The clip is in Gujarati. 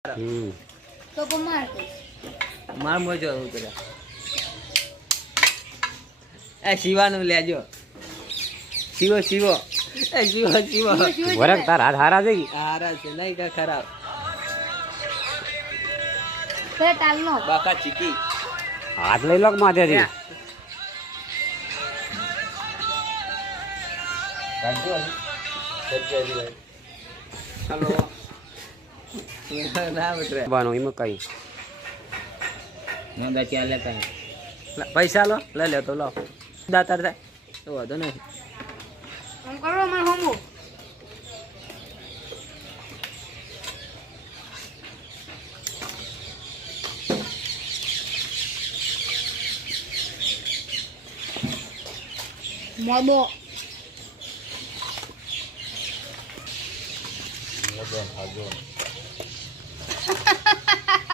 તો માર માર મોજો ઉતરે એ શિવાનું લેજો શિવો શિવો એ શિવો શિવો વરક તાર હાથ હારા છે હારા છે નહીં કા ખરાબ તે ટાલનો બાકા ચીકી હાથ લઈ લો માથેથી હાલો ના ઉતરે બાનો એમાં કઈ નોંધા ત્યાં લેતા પૈસા લો લઈ લે તો લો દાતાર થાય તો વાંધો નહીં આમ કરો મને હોમો મોદો હાજો